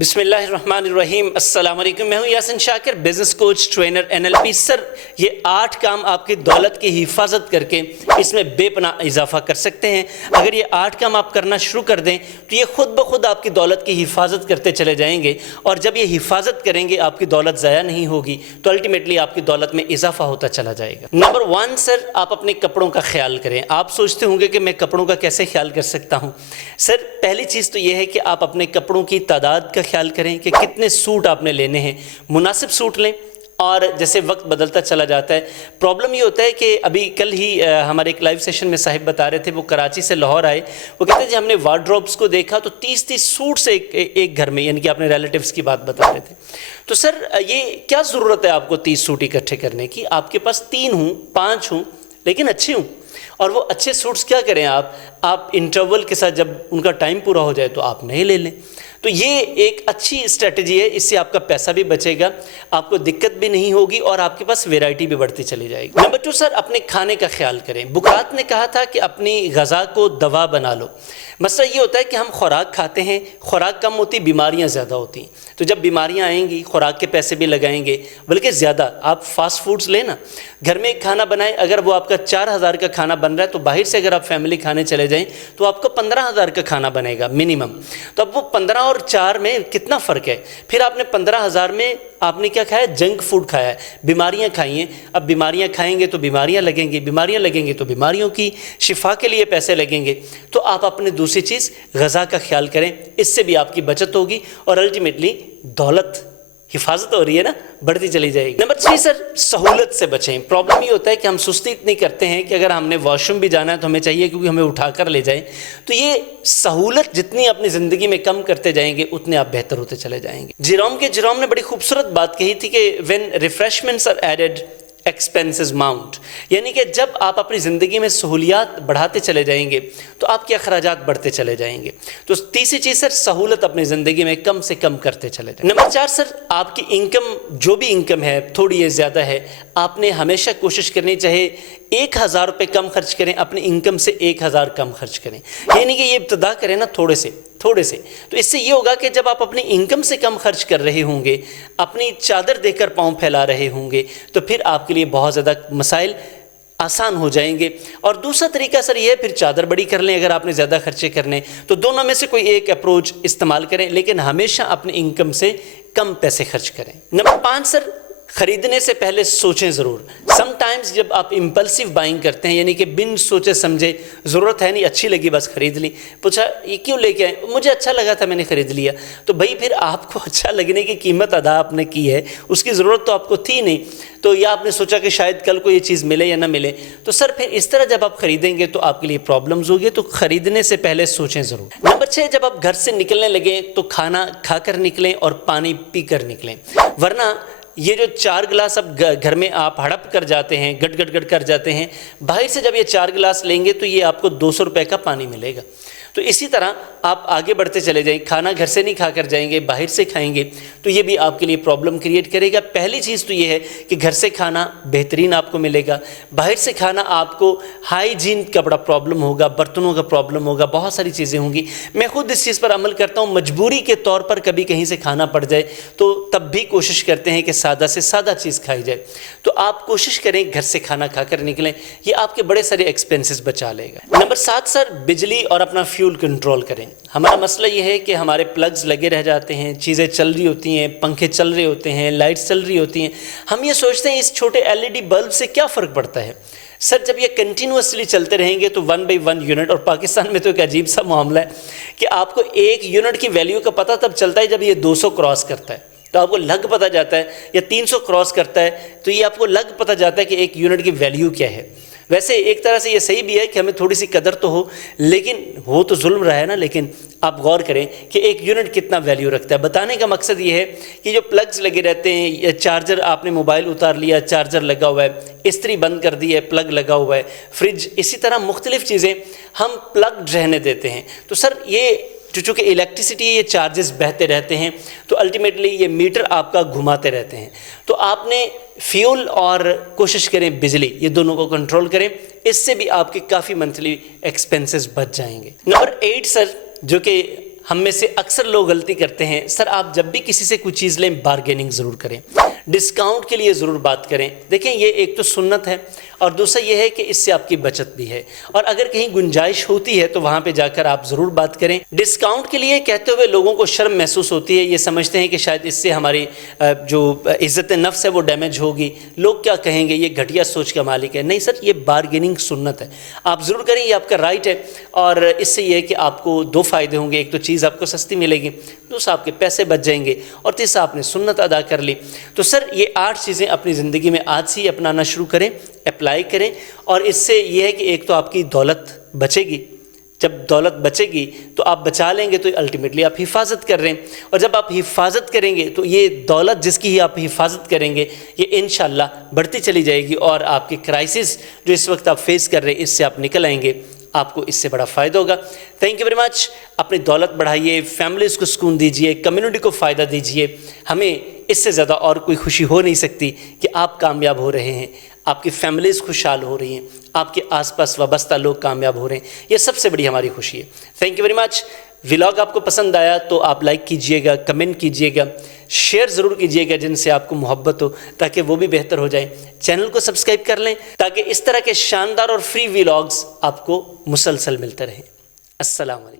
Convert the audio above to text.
बिस्मिल्लाहिर्रहमानिर्रहीम। अस्सलाम वालेकुम। मैं हूं Yasin Shakir, business coach, trainer, NLP। Sir, ये 8 काम आपकी दौलत की हिफाजत करके इसमें बेपनाह इजाफा कर सकते हैं। अगर ये 8 काम आप करना शुरू कर दें तो ये खुद ब खुद आपकी दौलत की हिफाजत करते चले जाएंगे, और जब ये हिफाजत करेंगे आपकी दौलत ज़ाया नहीं होगी, तो अल्टीमेटली आपकी दौलत में इजाफा होता चला जाएगा। नंबर 1 सर, आप अपने कपड़ों का ख्याल करें। आप सोचते होंगे कि मैं कपड़ों का कैसे ख्याल कर सकता हूँ। सर, पहली चीज़ तो ये है कि आप अपने कपड़ों की तादाद का ख्याल करें कि कितने सूट आपने लेने हैं। मुनासिब सूट लें, और जैसे वक्त बदलता चला जाता है, प्रॉब्लम ये होता है कि अभी कल ही हमारे एक लाइव सेशन में साहिब बता रहे थे, वो कराची से लाहौर आए। वो कहते हैं जी हमने वार्डरोब्स को देखा तो 30-30 सूट से एक घर में, यानी कि अपने रिलेटिव्स की बात बता रहे थे। तो सर, ये क्या ज़रूरत है आपको 30 सूट इकट्ठे करने की? आपके पास 3 हूँ, 5 हूँ, लेकिन अच्छे हूँ। और वो अच्छे सूट्स क्या करें आप इंटरवल के साथ जब उनका टाइम पूरा हो जाए तो आप नए ले लें। तो ये एक अच्छी स्ट्रेटजी है, इससे आपका पैसा भी बचेगा, आपको दिक्कत भी नहीं होगी, और आपके पास वैरायटी भी बढ़ती चली जाएगी। नंबर 2 सर, अपने खाने का ख्याल करें। बुकरात ने कहा था कि अपनी ग़ज़ा को दवा बना लो। मसला ये होता है कि हम खुराक खाते हैं, खुराक कम होती, बीमारियां ज़्यादा होती। तो जब बीमारियां आएंगी, खुराक के पैसे भी लगाएंगे, बल्कि ज़्यादा। आप फास्ट फूड्स लेना, घर में एक खाना बनाएं, अगर वो आपका 4,000 का खाना बन रहा है तो बाहर से अगर आप फैमिली खाने चले जाएं तो आपको 15,000 का खाना बनेगा मिनिमम। तो अब वो 15 और 4 में कितना फ़र्क है? फिर आपने 15,000 में आपने क्या खाया? जंक फूड खाया है, बीमारियां खाई हैं। अब बीमारियां खाएंगे तो बीमारियां लगेंगी, बीमारियां लगेंगी तो बीमारियों की शिफा के लिए पैसे लगेंगे। तो आप अपने दूसरी चीज़ ग़ज़ा का ख्याल करें, इससे भी आपकी बचत होगी और अल्टीमेटली दौलत हिफाजत हो रही है ना, बढ़ती चली जाएगी। नंबर 3 सर, सहूलत से बचें। प्रॉब्लम ये होता है कि हम सुस्ती इतनी करते हैं कि अगर हमने वॉशरूम भी जाना है तो हमें चाहिए क्योंकि हमें उठाकर ले जाएं। तो ये सहूलत जितनी अपनी ज़िंदगी में कम करते जाएंगे उतने आप बेहतर होते चले जाएंगे। जेरोम ने बड़ी खूबसूरत बात कही थी कि when refreshments are added expenses mount, यानी कि जब आप अपनी ज़िंदगी में सहूलियात बढ़ाते चले जाएंगे तो आपके अखराजात बढ़ते चले जाएंगे। तो तीसरी चीज़ सर, सहूलत अपनी ज़िंदगी में कम से कम करते चले जाएं। नंबर 4 सर, आपकी इनकम, जो भी इनकम है, थोड़ी है ज़्यादा है, आपने हमेशा कोशिश करनी चाहिए 1,000 रुपये कम खर्च करें, अपनी इनकम से 1,000 कम खर्च करें। यानी कि ये इब्तदा करें ना थोड़े से। तो इससे ये होगा कि जब आप अपनी इनकम से कम खर्च कर रहे होंगे, अपनी चादर देकर पाँव फैला रहे होंगे, तो फिर आपके लिए बहुत ज़्यादा मसाइल आसान हो जाएंगे। और दूसरा तरीका सर ये है, फिर चादर बड़ी कर लें अगर आपने ज़्यादा खर्चे करने, तो दोनों में से कोई एक अप्रोच इस्तेमाल करें, लेकिन हमेशा अपनी इनकम से कम पैसे खर्च करें। नंबर 5 सर, ख़रीदने से पहले सोचें ज़रूर। समटाइम्स जब आप इम्पल्सिव बाइंग करते हैं, यानी कि बिन सोचे समझे, ज़रूरत है नहीं, अच्छी लगी बस ख़रीद ली, पूछा ये क्यों लेके आए, मुझे अच्छा लगा था मैंने ख़रीद लिया। तो भाई फिर आपको अच्छा लगने की कीमत अदा आपने की है, उसकी ज़रूरत तो आपको थी नहीं। तो या आपने सोचा कि शायद कल को ये चीज़ मिले या ना मिले, तो सर फिर इस तरह जब आप ख़रीदेंगे तो आपके लिए प्रॉब्लम्स होगी। तो ख़रीदने से पहले सोचें ज़रूर। नंबर 6, जब आप घर से निकलने लगे तो खाना खाकर निकलें और पानी पी कर निकलें, वरना ये जो 4 गिलास अब घर में आप हड़प कर जाते हैं, गट कर जाते हैं, बाहर से जब ये 4 गिलास लेंगे तो ये आपको 200 रुपये का पानी मिलेगा। तो इसी तरह आप आगे बढ़ते चले जाएं, खाना घर से नहीं खाकर जाएंगे, बाहर से खाएंगे, तो ये भी आपके लिए प्रॉब्लम क्रिएट करेगा। पहली चीज़ तो ये है कि घर से खाना बेहतरीन आपको मिलेगा, बाहर से खाना आपको हाइजीन का बड़ा प्रॉब्लम होगा, बर्तनों का प्रॉब्लम होगा, बहुत सारी चीज़ें होंगी। मैं खुद इस चीज़ पर अमल करता हूँ, मजबूरी के तौर पर कभी कहीं से खाना पड़ जाए तो तब भी कोशिश करते हैं कि सादा से सादा चीज़ खाई जाए। तो आप कोशिश करें घर से खाना खाकर निकलें, ये आपके बड़े सारे एक्सपेंसेस बचा लेगा। नंबर 7 सर, बिजली और अपना फ्यूल कंट्रोल करें। हमारा मसला ये है कि हमारे प्लग्स लगे रह जाते हैं, चीज़ें चल रही होती हैं, पंखे चल रहे होते हैं, लाइट्स चल रही होती हैं, हम ये सोचते हैं इस छोटे LED बल्ब से क्या फ़र्क पड़ता है। सर, जब ये कंटिन्यूसली चलते रहेंगे तो 1 बाई 1 यूनिट, और पाकिस्तान में तो एक अजीब सा मामला है कि आपको 1 यूनिट की वैल्यू का पता तब चलता है जब ये 200 क्रॉस करता है, तो आपको लग पता जाता है, या 300 क्रॉस करता है तो ये आपको लग पता जाता है कि 1 यूनिट की वैल्यू क्या है। वैसे एक तरह से ये सही भी है कि हमें थोड़ी सी कदर तो हो, लेकिन हो तो जुल्म रहा है ना। लेकिन आप गौर करें कि 1 यूनिट कितना वैल्यू रखता है। बताने का मकसद ये है कि जो प्लग्स लगे रहते हैं, चार्जर, आपने मोबाइल उतार लिया, चार्जर लगा हुआ है, इस्त्री बंद कर दी है, प्लग लगा हुआ है, फ्रिज, इसी तरह मुख्तलिफ़ चीज़ें हम प्लग्ड रहने देते हैं। तो सर ये चूँकि इलेक्ट्रिसिटी, ये चार्जेस बहते रहते हैं, तो अल्टीमेटली ये मीटर आपका घुमाते रहते हैं। तो आपने फ्यूल और कोशिश करें बिजली, ये दोनों को कंट्रोल करें, इससे भी आपके काफ़ी मंथली एक्सपेंसेस बच जाएंगे। नंबर 8 सर, जो कि ہم میں سے اکثر لوگ غلطی کرتے ہیں، سر آپ جب بھی کسی سے کوئی چیز لیں بارگیننگ ضرور کریں، ڈسکاؤنٹ کے لیے ضرور بات کریں۔ دیکھیں یہ ایک تو سنت ہے، اور دوسرا یہ ہے کہ اس سے آپ کی بچت بھی ہے، اور اگر کہیں گنجائش ہوتی ہے تو وہاں پہ جا کر آپ ضرور بات کریں۔ ڈسکاؤنٹ کے لیے کہتے ہوئے لوگوں کو شرم محسوس ہوتی ہے، یہ سمجھتے ہیں کہ شاید اس سے ہماری جو عزت نفس ہے وہ ڈیمیج ہوگی، لوگ کیا کہیں گے، یہ گھٹیا سوچ کا مالک ہے۔ نہیں سر، یہ بارگیننگ سنت ہے، آپ ضرور کریں، یہ آپ کا رائٹ ہے، اور اس سے یہ ہے کہ آپ کو دو فائدے ہوں گے، ایک تو چیز آپ کو سستی ملے گی، دوسرا آپ کے پیسے بچ جائیں گے، اور تیسرا آپ نے سنت ادا کر لی۔ تو سر یہ 8 چیزیں اپنی زندگی میں آج سے ہی اپنانا شروع کریں، اپلائی کریں، اور اس سے یہ ہے کہ ایک تو آپ کی دولت بچے گی، جب دولت بچے گی تو آپ بچا لیں گے تو الٹیمیٹلی آپ حفاظت کر رہے ہیں، اور جب آپ حفاظت کریں گے تو یہ دولت جس کی ہی آپ حفاظت کریں گے یہ انشاءاللہ بڑھتی چلی جائے گی، اور آپ کے کرائسس جو اس وقت آپ فیس کر رہے ہیں اس سے آپ نکل آئیں گے، آپ کو اس سے بڑا فائدہ ہوگا۔ Thank you very much. اپنی دولت بڑھائیے، فیملیز کو سکون دیجئے، کمیونٹی کو فائدہ دیجئے۔ ہمیں اس سے زیادہ اور کوئی خوشی ہو نہیں سکتی کہ آپ کامیاب ہو رہے ہیں، آپ کی فیملیز خوشحال ہو رہی ہیں، آپ کے آس پاس وابستہ لوگ کامیاب ہو رہے ہیں، یہ سب سے بڑی ہماری خوشی ہے۔ Thank you very much. Vlog آپ کو پسند آیا تو آپ لائک کیجئے گا، کمنٹ کیجئے گا، شیئر ضرور کیجئے گا جن سے آپ کو محبت ہو، تاکہ وہ بھی بہتر ہو جائیں۔ چینل کو سبسکرائب کر لیں تاکہ اس طرح کے شاندار اور فری ولاگز آپ کو مسلسل ملتے رہیں۔ السلام علیکم۔